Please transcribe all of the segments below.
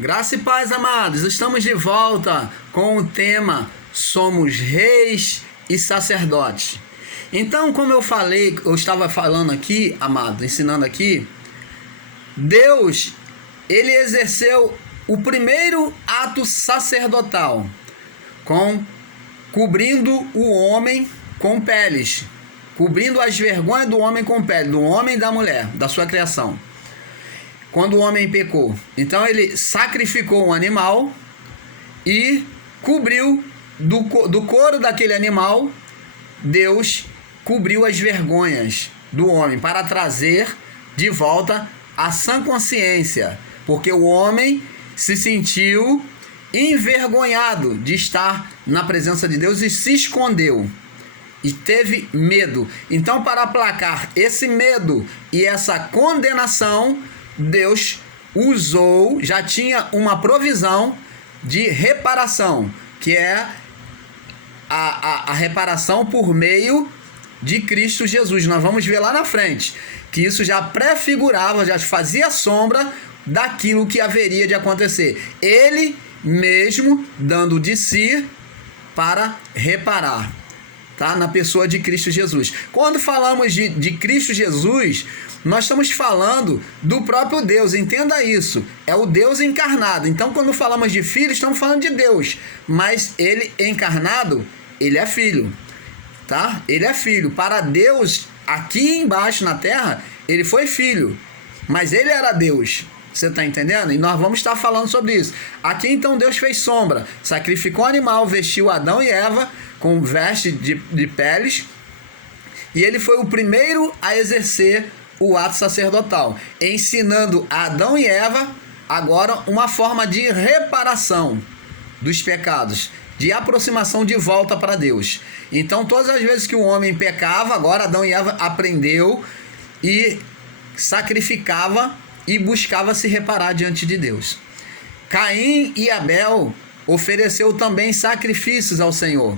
Graça e paz, amados. Estamos de volta com o tema Somos Reis e Sacerdotes. Então, como eu estava falando aqui, amado, ensinando aqui, Deus, ele exerceu o primeiro ato sacerdotal, cobrindo o homem com peles, cobrindo as vergonhas do homem com pele, do homem e da mulher, da sua criação. Quando o homem pecou, então ele sacrificou um animal e cobriu do couro daquele animal. Deus cobriu as vergonhas do homem para trazer de volta a sã consciência, porque o homem se sentiu envergonhado de estar na presença de Deus e se escondeu e teve medo. Então, para aplacar esse medo e essa condenação, Deus usou, já tinha uma provisão de reparação, que é a reparação por meio de Cristo Jesus. Nós vamos ver lá na frente que isso já prefigurava, já fazia sombra daquilo que haveria de acontecer. Ele mesmo dando de si para reparar, tá? Na pessoa de Cristo Jesus. Quando falamos de Cristo Jesus, nós estamos falando do próprio Deus, entenda isso, é o Deus encarnado. Então, quando falamos de filho, estamos falando de Deus, mas ele encarnado, ele é filho, tá? Ele é filho. Para Deus, aqui embaixo na terra, ele foi filho, mas ele era Deus. Você está entendendo? E nós vamos estar falando sobre isso. Aqui, então, Deus fez sombra, sacrificou um animal, vestiu Adão e Eva com veste de peles, e ele foi o primeiro a exercer o ato sacerdotal, ensinando a Adão e Eva agora uma forma de reparação dos pecados, de aproximação de volta para Deus. Então, todas as vezes que o homem pecava, agora Adão e Eva aprendeu e sacrificava e buscava se reparar diante de Deus. Caim e Abel ofereceu também sacrifícios ao Senhor.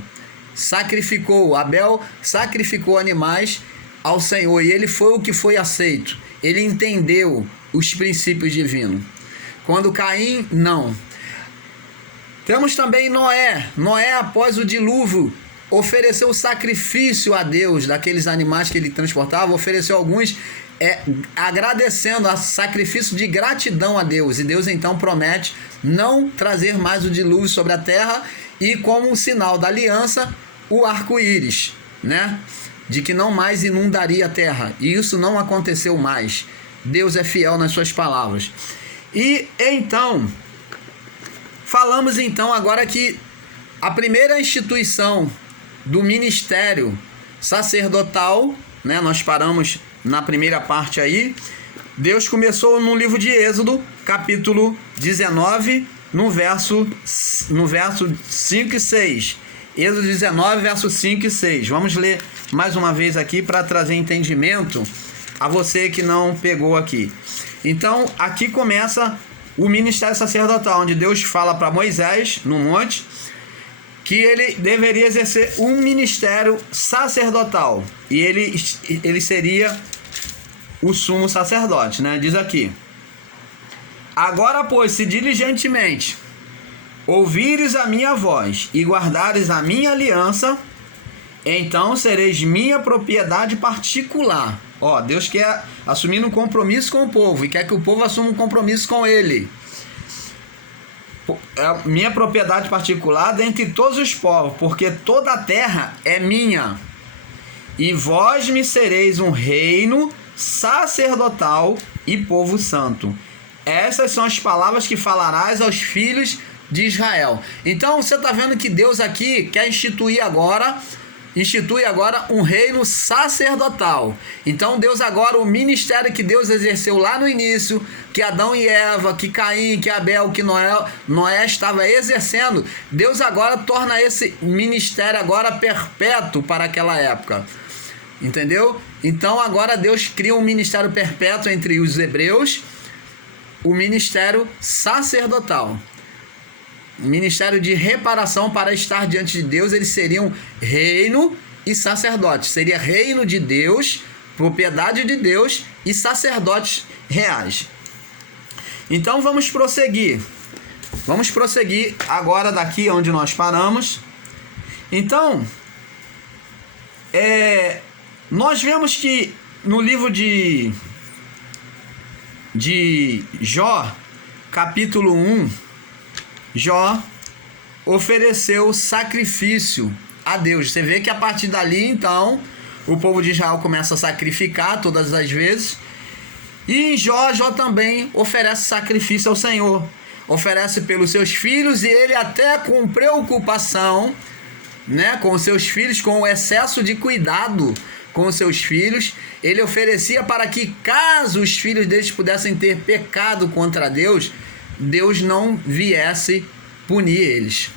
Abel sacrificou animais ao Senhor, e ele foi o que foi aceito. Ele entendeu os princípios divinos. Quando Caim, não. Temos também Noé. Noé, após o dilúvio, ofereceu sacrifício a Deus daqueles animais que ele transportava, ofereceu alguns agradecendo, a sacrifício de gratidão a Deus. E Deus então promete não trazer mais o dilúvio sobre a terra, e como um sinal da aliança, o arco-íris, né? De que não mais inundaria a terra, e isso não aconteceu mais. Deus é fiel nas suas palavras. E então, falamos então agora que a primeira instituição do ministério sacerdotal, né, nós paramos na primeira parte aí, Deus começou no livro de Êxodo, capítulo 19, no verso 5 e 6. Êxodo 19, verso 5 e 6. Vamos ler mais uma vez aqui para trazer entendimento a você que não pegou aqui. Então, aqui começa o ministério sacerdotal, onde Deus fala para Moisés, no monte, que ele deveria exercer um ministério sacerdotal. E ele seria o sumo sacerdote, né? Diz aqui: agora, pois, se diligentemente ouvires a minha voz e guardares a minha aliança, então sereis minha propriedade particular. Ó, Deus quer assumir um compromisso com o povo e quer que o povo assuma um compromisso com ele. É minha propriedade particular dentre todos os povos, porque toda a terra é minha. E vós me sereis um reino sacerdotal e povo santo. Essas são as palavras que falarás aos filhos de Israel. Então você está vendo que Deus aqui quer institui agora um reino sacerdotal. Então Deus agora, o ministério que Deus exerceu lá no início, que Adão e Eva, que Caim, que Abel, que Noé estava exercendo, Deus agora torna esse ministério agora perpétuo para aquela época. Entendeu? Então agora Deus cria um ministério perpétuo entre os hebreus, o ministério sacerdotal. Ministério de reparação para estar diante de Deus. Eles seriam reino e sacerdote. Seria reino de Deus, propriedade de Deus, e sacerdotes reais. Então vamos prosseguir. Vamos prosseguir agora daqui onde nós paramos. Então, nós vemos que no livro de Jó, capítulo 1, Jó ofereceu sacrifício a Deus. Você vê que a partir dali, então, o povo de Israel começa a sacrificar todas as vezes. E em Jó também oferece sacrifício ao Senhor. Oferece pelos seus filhos, e ele até com preocupação, né, com os seus filhos, com o excesso de cuidado com os seus filhos, ele oferecia para que, caso os filhos deles pudessem ter pecado contra Deus, Deus não viesse punir eles.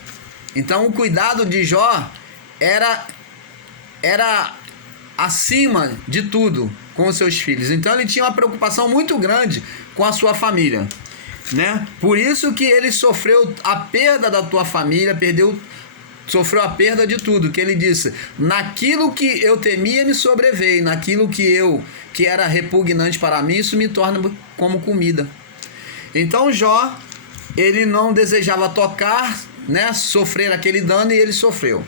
Então o cuidado de Jó era acima de tudo com os seus filhos. Então ele tinha uma preocupação muito grande com a sua família, né? Por isso que ele sofreu a perda da tua família, sofreu a perda de tudo, que ele disse: naquilo que eu temia me sobreveio, naquilo que era repugnante para mim, isso me torna como comida. Então Jó, ele não desejava tocar, né, sofrer aquele dano, e ele sofreu.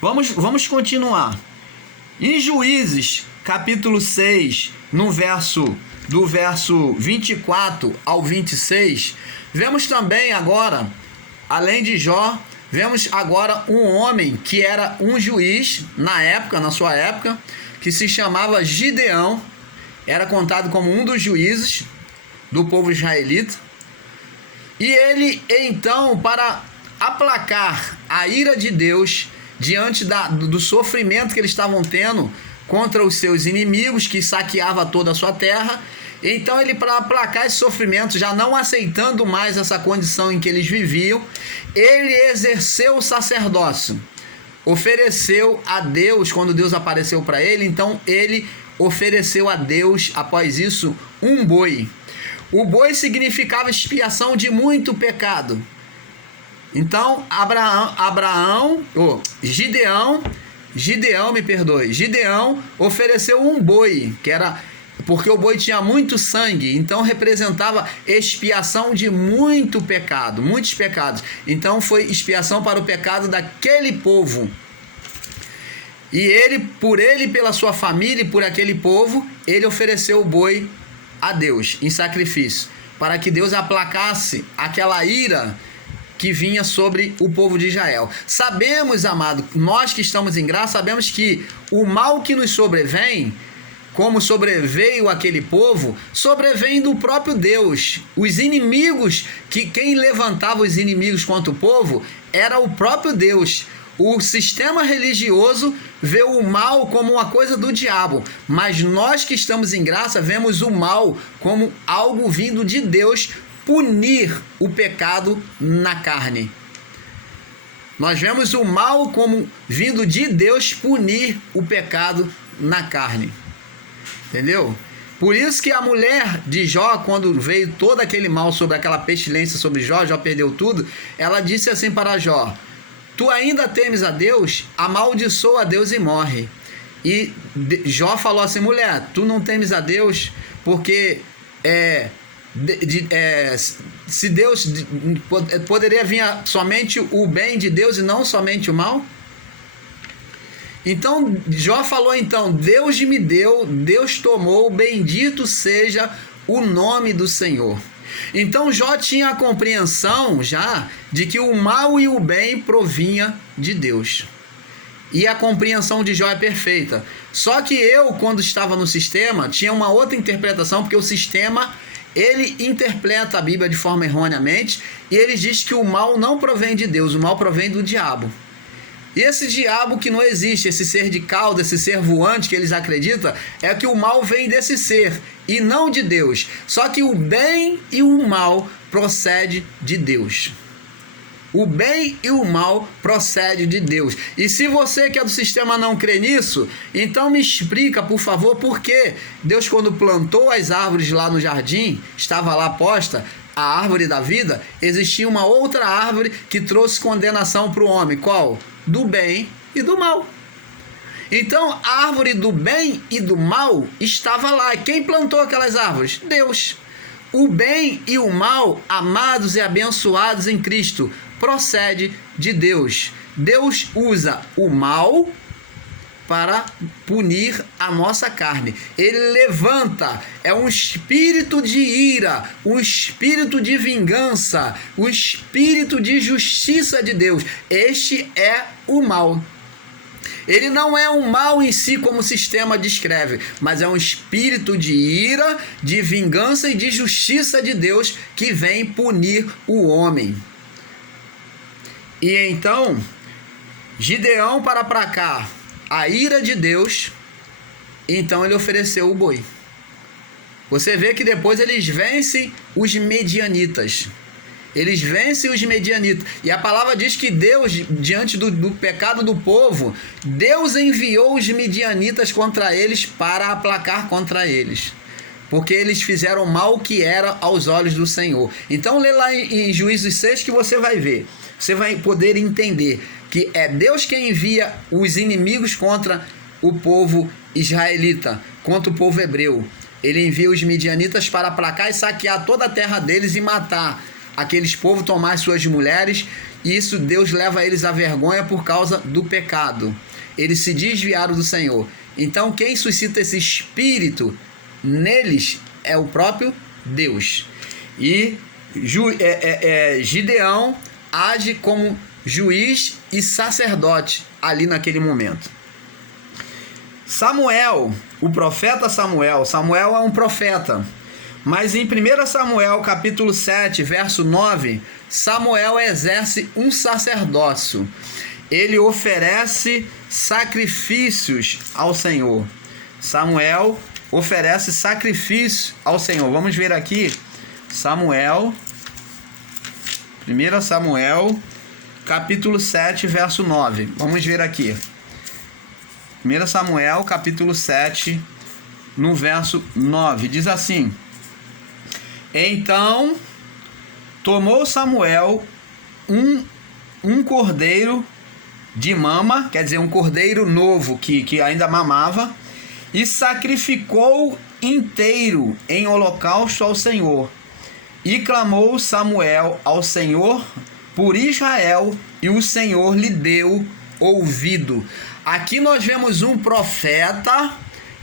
Vamos continuar. Em Juízes, capítulo 6, do verso 24 ao 26, vemos também agora, além de Jó, vemos agora um homem que era um juiz na sua época, que se chamava Gideão, era contado como um dos juízes do povo israelita. E ele, então, para aplacar a ira de Deus diante do sofrimento que eles estavam tendo contra os seus inimigos, que saqueava toda a sua terra, então ele, para aplacar esse sofrimento, já não aceitando mais essa condição em que eles viviam, ele exerceu o sacerdócio, ofereceu a Deus, quando Deus apareceu para ele, então ele ofereceu a Deus, após isso, um boi. O boi significava expiação de muito pecado. Então Gideão ofereceu um boi, que era porque o boi tinha muito sangue, então representava expiação de muito pecado, muitos pecados. Então foi expiação para o pecado daquele povo. E ele, pela sua família e por aquele povo, ele ofereceu o boi a Deus em sacrifício, para que Deus aplacasse aquela ira que vinha sobre o povo de Israel. Sabemos, amado, nós que estamos em graça, sabemos que o mal que nos sobrevém, como sobreveio aquele povo, sobrevém do próprio Deus. Os inimigos, quem levantava os inimigos contra o povo era o próprio Deus. O sistema religioso vê o mal como uma coisa do diabo, mas nós que estamos em graça vemos o mal como algo vindo de Deus punir o pecado na carne. Nós vemos o mal como vindo de Deus punir o pecado na carne. Entendeu? Por isso que a mulher de Jó, quando veio todo aquele mal sobre aquela pestilência sobre Jó, Jó perdeu tudo, ela disse assim para Jó: tu ainda temes a Deus? Amaldiçoa a Deus e morre. E Jó falou assim: mulher, tu não temes a Deus, porque se Deus poderia vir somente o bem de Deus e não somente o mal? Então Jó falou: então Deus me deu, Deus tomou, bendito seja o nome do Senhor. Então Jó tinha a compreensão já de que o mal e o bem provinha de Deus. E a compreensão de Jó é perfeita. Só que eu, quando estava no sistema, tinha uma outra interpretação, porque o sistema, ele interpreta a Bíblia de forma erroneamente, e ele diz que o mal não provém de Deus, o mal provém do diabo. E esse diabo que não existe, esse ser de cauda, esse ser voante que eles acreditam, é que o mal vem desse ser e não de Deus. Só que o bem e o mal procede de Deus. O bem e o mal procede de Deus. E se você que é do sistema não crê nisso, então me explica, por favor, por que Deus, quando plantou as árvores lá no jardim, estava lá posta a árvore da vida, existia uma outra árvore que trouxe condenação para o homem. Qual? Do bem e do mal. Então a árvore do bem e do mal estava lá. E quem plantou aquelas árvores? Deus. O bem e o mal, amados e abençoados em Cristo, procede de Deus. Deus usa o mal para punir a nossa carne. Ele levanta, é um espírito de ira, um espírito de vingança, um espírito de justiça de Deus. Este é o mal. Ele não é um mal em si, como o sistema descreve, mas é um espírito de ira, de vingança e de justiça de Deus que vem punir o homem. E então, Gideão para aplacar a ira de Deus, então ele ofereceu o boi. Você vê que depois eles vencem os medianitas. Eles vencem os medianitas. E a palavra diz que Deus, diante do pecado do povo, Deus enviou os medianitas contra eles para aplacar contra eles. Porque eles fizeram mal que era aos olhos do Senhor. Então lê lá em Juízes 6 que você vai ver. Você vai poder entender que é Deus quem envia os inimigos contra o povo israelita, contra o povo hebreu. Ele envia os midianitas para aplacar e saquear toda a terra deles e matar aqueles povos, tomar suas mulheres. E isso Deus leva eles à vergonha por causa do pecado. Eles se desviaram do Senhor. Então quem suscita esse espírito neles é o próprio Deus. E Gideão age como juiz e sacerdote ali naquele momento. Samuel, o profeta Samuel é um profeta, mas em 1 Samuel capítulo 7, verso 9, Samuel exerce um sacerdócio. Ele oferece sacrifícios ao Senhor. Samuel oferece sacrifício ao Senhor. Vamos ver aqui, 1 Samuel capítulo 7, verso 9. Vamos ver aqui. 1 Samuel, capítulo 7, no verso 9. Diz assim: Então tomou Samuel um cordeiro de mama, quer dizer, um cordeiro novo que ainda mamava, e sacrificou inteiro em holocausto ao Senhor. E clamou Samuel ao Senhor por Israel, e o Senhor lhe deu ouvido. Aqui nós vemos um profeta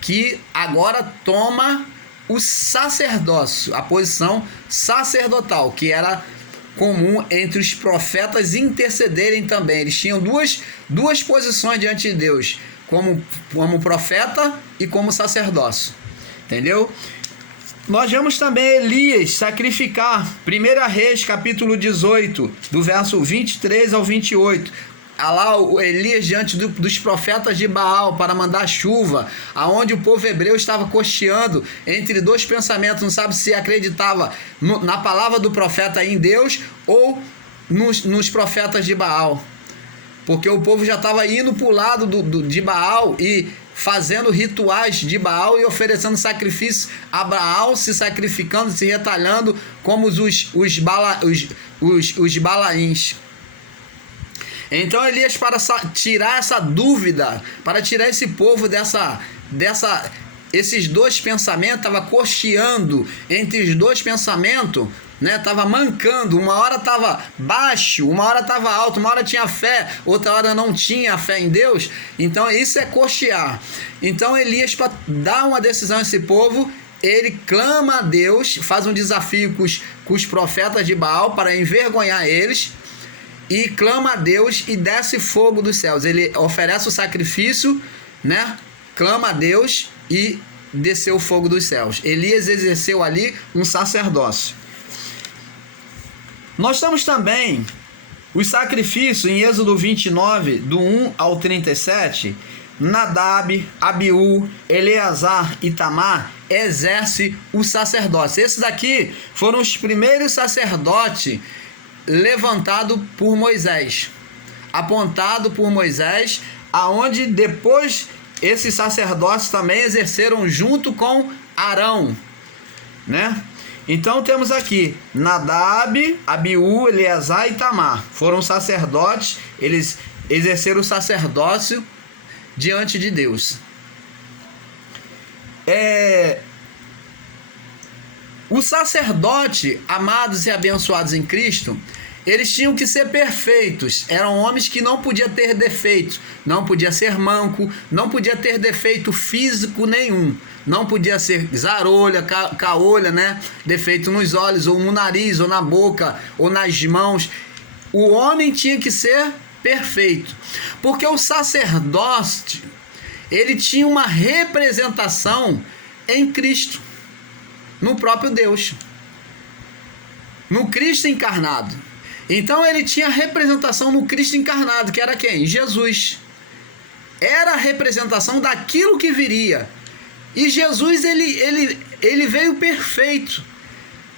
que agora toma o sacerdócio, a posição sacerdotal, que era comum entre os profetas intercederem também. Eles tinham duas posições diante de Deus, como profeta e como sacerdócio. Entendeu? Nós vemos também Elias sacrificar, 1 Reis, capítulo 18, do verso 23 ao 28. Lá o Elias diante dos profetas de Baal para mandar chuva, aonde o povo hebreu estava cocheando entre dois pensamentos, não sabe se acreditava na palavra do profeta em Deus ou nos profetas de Baal, porque o povo já estava indo para o lado de Baal e fazendo rituais de Baal e oferecendo sacrifício a Baal, se sacrificando, se retalhando como os Balaíns. Então Elias, para tirar essa dúvida, para tirar esse povo esses dois pensamentos, estava cocheando entre os dois pensamentos, né? Estava mancando, uma hora estava baixo, uma hora estava alto, uma hora tinha fé, outra hora não tinha fé em Deus. Então isso é cochear. Então Elias, para dar uma decisão a esse povo, ele clama a Deus, faz um desafio com os profetas de Baal para envergonhar eles, e clama a Deus e desce fogo dos céus. Ele oferece o sacrifício, né? Clama a Deus e desceu o fogo dos céus. Elias exerceu ali um sacerdócio. Nós temos também os sacrifícios em Êxodo 29, do 1 ao 37. Nadab, Abiú, Eleazar e Tamar exerce o sacerdócio. Esses daqui foram os primeiros sacerdotes levantado por Moisés, apontado por Moisés, aonde depois esses sacerdotes também exerceram junto com Arão, né? Então temos aqui Nadab, Abiú, Eleazar e Tamar, foram sacerdotes, eles exerceram o sacerdócio diante de O sacerdote, amados e abençoados em Cristo, eles tinham que ser perfeitos. Eram homens que não podiam ter defeitos. Não podia ser manco, não podia ter defeito físico nenhum. Não podia ser zarolha, caolha, né? Defeito nos olhos, ou no nariz, ou na boca, ou nas mãos. O homem tinha que ser perfeito. Porque o sacerdote, ele tinha uma representação em Cristo, no próprio Deus, no Cristo encarnado. Então ele tinha representação no Cristo encarnado, que era quem? Jesus. Era a representação daquilo que viria. E Jesus, ele veio perfeito.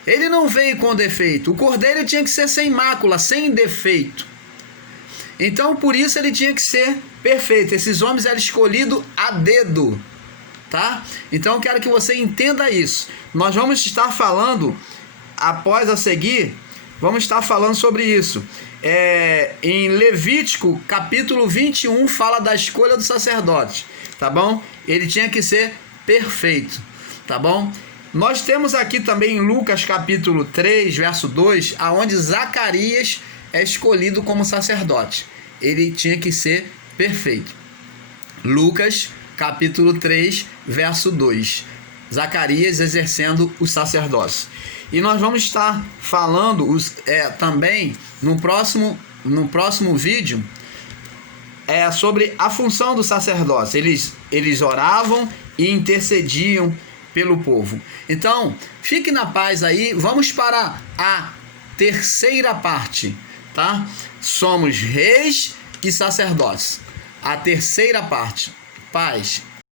Ele não veio com defeito. O cordeiro tinha que ser sem mácula, sem defeito. Então por isso ele tinha que ser perfeito. Esses homens eram escolhidos a dedo, tá? Então eu quero que você entenda isso. Nós vamos estar falando, após a seguir, vamos estar falando sobre isso. Em Levítico, capítulo 21, fala da escolha do sacerdote, tá bom? Ele tinha que ser perfeito, tá bom? Nós temos aqui também em Lucas, capítulo 3, verso 2, aonde Zacarias é escolhido como sacerdote. Ele tinha que ser perfeito. Lucas, capítulo 3, verso 2. Zacarias exercendo o sacerdócio. E nós vamos estar falando também no próximo vídeo sobre a função do sacerdócio. Eles oravam e intercediam pelo povo. Então, fique na paz aí. Vamos para a terceira parte, tá? Somos reis e sacerdotes. A terceira parte. Paz.